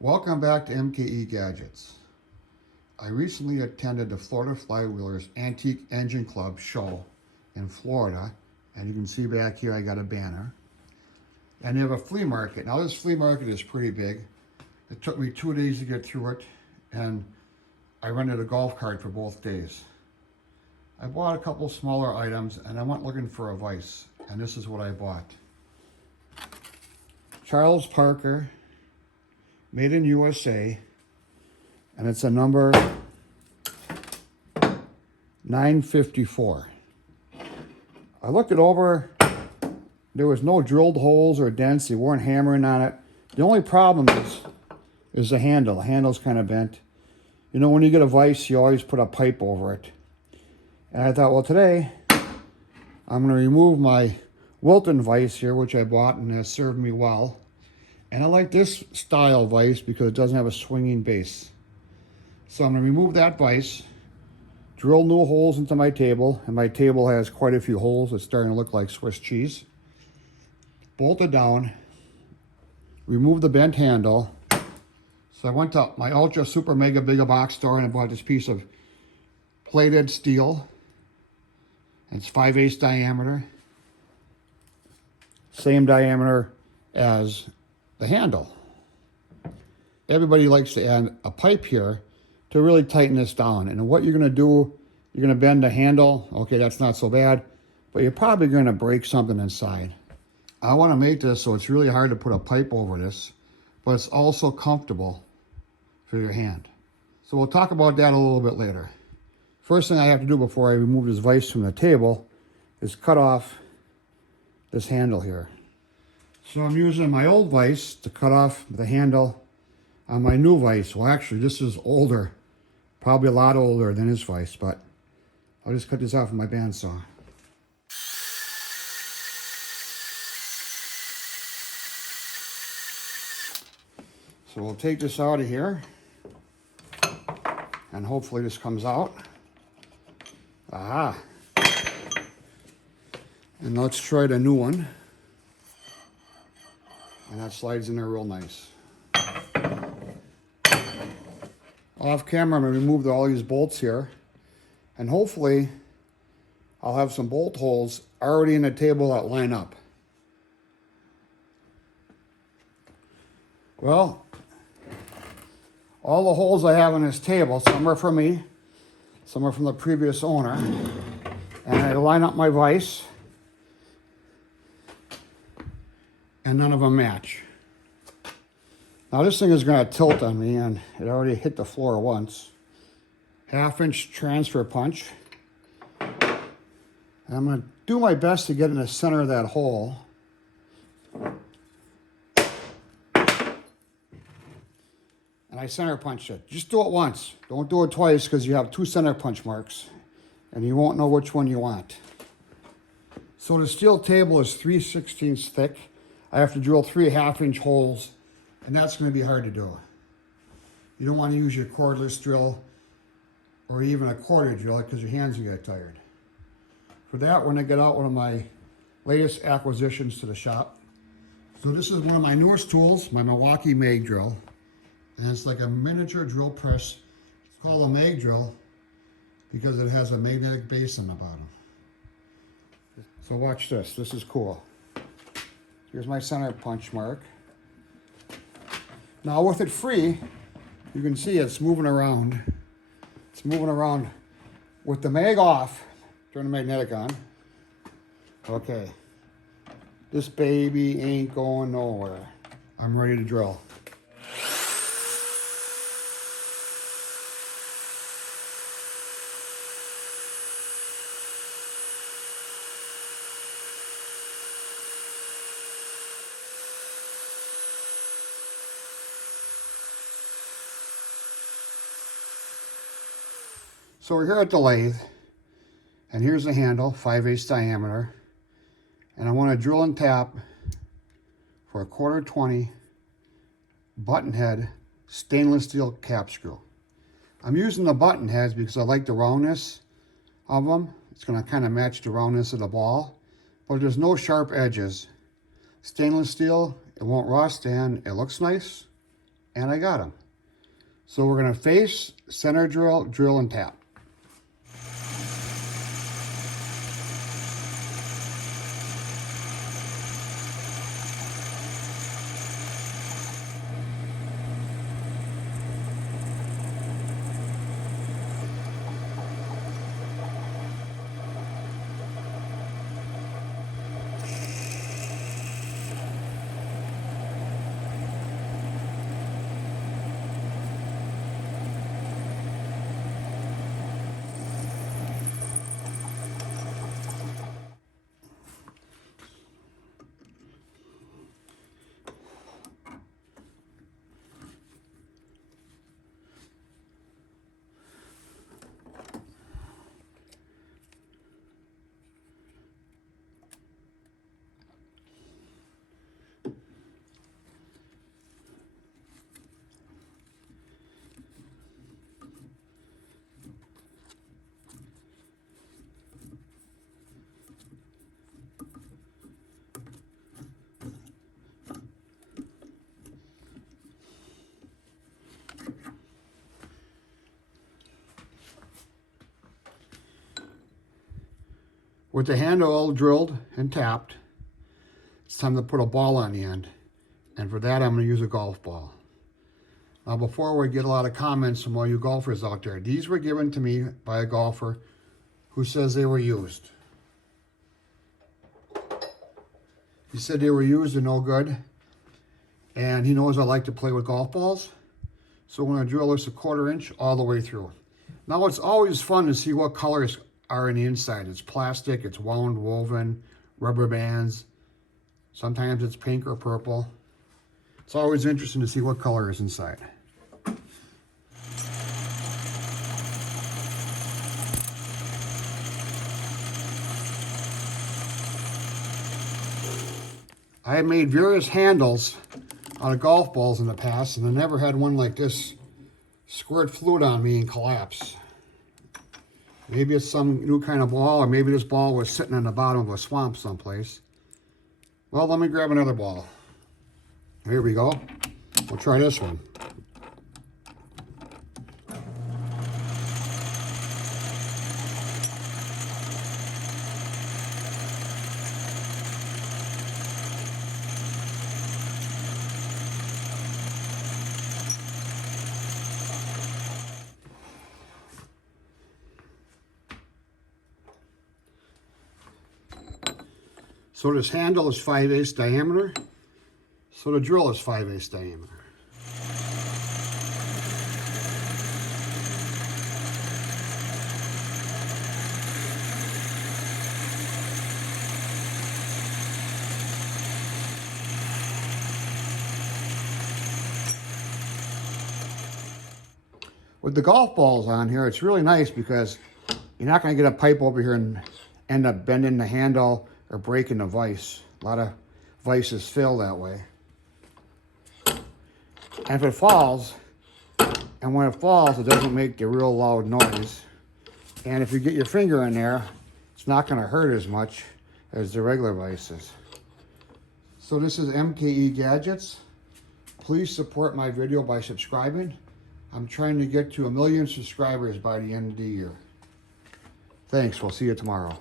Welcome back to MKE Gadgets. I recently attended the Florida Flywheelers Antique Engine Club show in Florida, and you can see back here I got a banner. And they have a flea market. Now this flea market is pretty big. It took me 2 days to get through it, and I rented a golf cart for both days. I bought a couple smaller items, and I went looking for a vise, and this is what I bought. Charles Parker, made in USA, and it's a number 954. I looked it over. There was no drilled holes or dents. They weren't hammering on it. The only problem is the handle. The handle's kind of bent. You know, when you get a vise, you always put a pipe over it. And I thought, well, today I'm going to remove my Wilton vise here, which I bought and has served me well. And I like this style vise because it doesn't have a swinging base. So I'm going to remove that vise, drill new holes into my table, and my table has quite a few holes. It's starting to look like Swiss cheese. Bolt it down, remove the bent handle. So I went to my Ultra Super Mega Big Box store and I bought this piece of plated steel. It's 5/8 diameter. Same diameter as the handle. Everybody likes to add a pipe here to really tighten this down. And what you're going to do, you're going to bend the handle. Okay, that's not so bad, but you're probably going to break something inside. I want to make this so it's really hard to put a pipe over this, but it's also comfortable for your hand. So we'll talk about that a little bit later. First thing I have to do before I remove this vise from the table is cut off this handle here. So I'm using my old vise to cut off the handle on my new vise. Well, actually, this is older, probably a lot older than this vise, but I'll just cut this off with my bandsaw. So we'll take this out of here, and hopefully this comes out. Aha! And let's try the new one. And that slides in there real nice. Off camera, I'm going to remove all these bolts here. And hopefully, I'll have some bolt holes already in the table that line up. Well, all the holes I have in this table, some are from me, some are from the previous owner. And I line up my vise, and none of them match. Now this thing is going to tilt on me, and it already hit the floor once. 1/2-inch transfer punch. And I'm going to do my best to get in the center of that hole. And I center punch it. Just do it once. Don't do it twice because you have 2 center punch marks and you won't know which one you want. So the steel table is 3/16 thick. I have to drill 3 1/2-inch holes, and that's going to be hard to do. You don't want to use your cordless drill or even a quarter drill because your hands will get tired. For that, we're going to get out one of my latest acquisitions to the shop. So this is one of my newest tools, my Milwaukee mag drill. And it's like a miniature drill press. It's called a mag drill because it has a magnetic base on the bottom. So watch this. This is cool. Here's my center punch mark. Now with it free, you can see it's moving around. It's moving around with the mag off. Turn the magnetic on. Okay. This baby ain't going nowhere. I'm ready to drill. So we're here at the lathe, and here's the handle, 5/8 diameter, and I want to drill and tap for a 1/4-20 button head stainless steel cap screw. I'm using the button heads because I like the roundness of them. It's going to kind of match the roundness of the ball, but there's no sharp edges. Stainless steel, it won't rust, and it looks nice, and I got them. So we're going to face, center drill, drill, and tap. With the handle all drilled and tapped, it's time to put a ball on the end. And for that, I'm going to use a golf ball. Now, before we get a lot of comments from all you golfers out there, these were given to me by a golfer who says they were used. He said they were used and no good. And he knows I like to play with golf balls. So I'm going to drill this a 1/4 inch all the way through. Now, it's always fun to see what colors are in the inside. It's plastic, it's wound, woven, rubber bands. Sometimes it's pink or purple. It's always interesting to see what color is inside. I have made various handles out of golf balls in the past, and I never had one like this squirt fluid on me and collapse. Maybe it's some new kind of ball, or maybe this ball was sitting on the bottom of a swamp someplace. Well, let me grab another ball. Here we go. We'll try this one. So this handle is 5/8 diameter. So the drill is 5/8 diameter. With the golf balls on here, it's really nice because you're not going to get a pipe over here and end up bending the handle or breaking the vise. A lot of vices fail that way. And if it falls, and when it falls, it doesn't make the real loud noise. And if you get your finger in there, it's not going to hurt as much as the regular vices. So this is Mkegadgets. Please support my video by subscribing. I'm trying to get to 1 million subscribers by the end of the year. Thanks, we'll see you tomorrow.